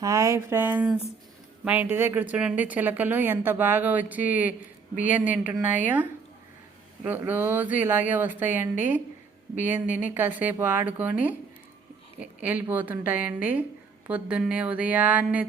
Hi friends. మా ఇంటి దగ్గర చూడండి చిలకలు ఎంత బాగా వచ్చి బియ్యం తింటున్నాయో. రో రోజు ఇలాగే వస్తాయండి. బియ్యం తిని కాసేపు ఆడుకొని వెళ్ళిపోతుంటాయండి పొద్దున్నే ఉదయాన్నే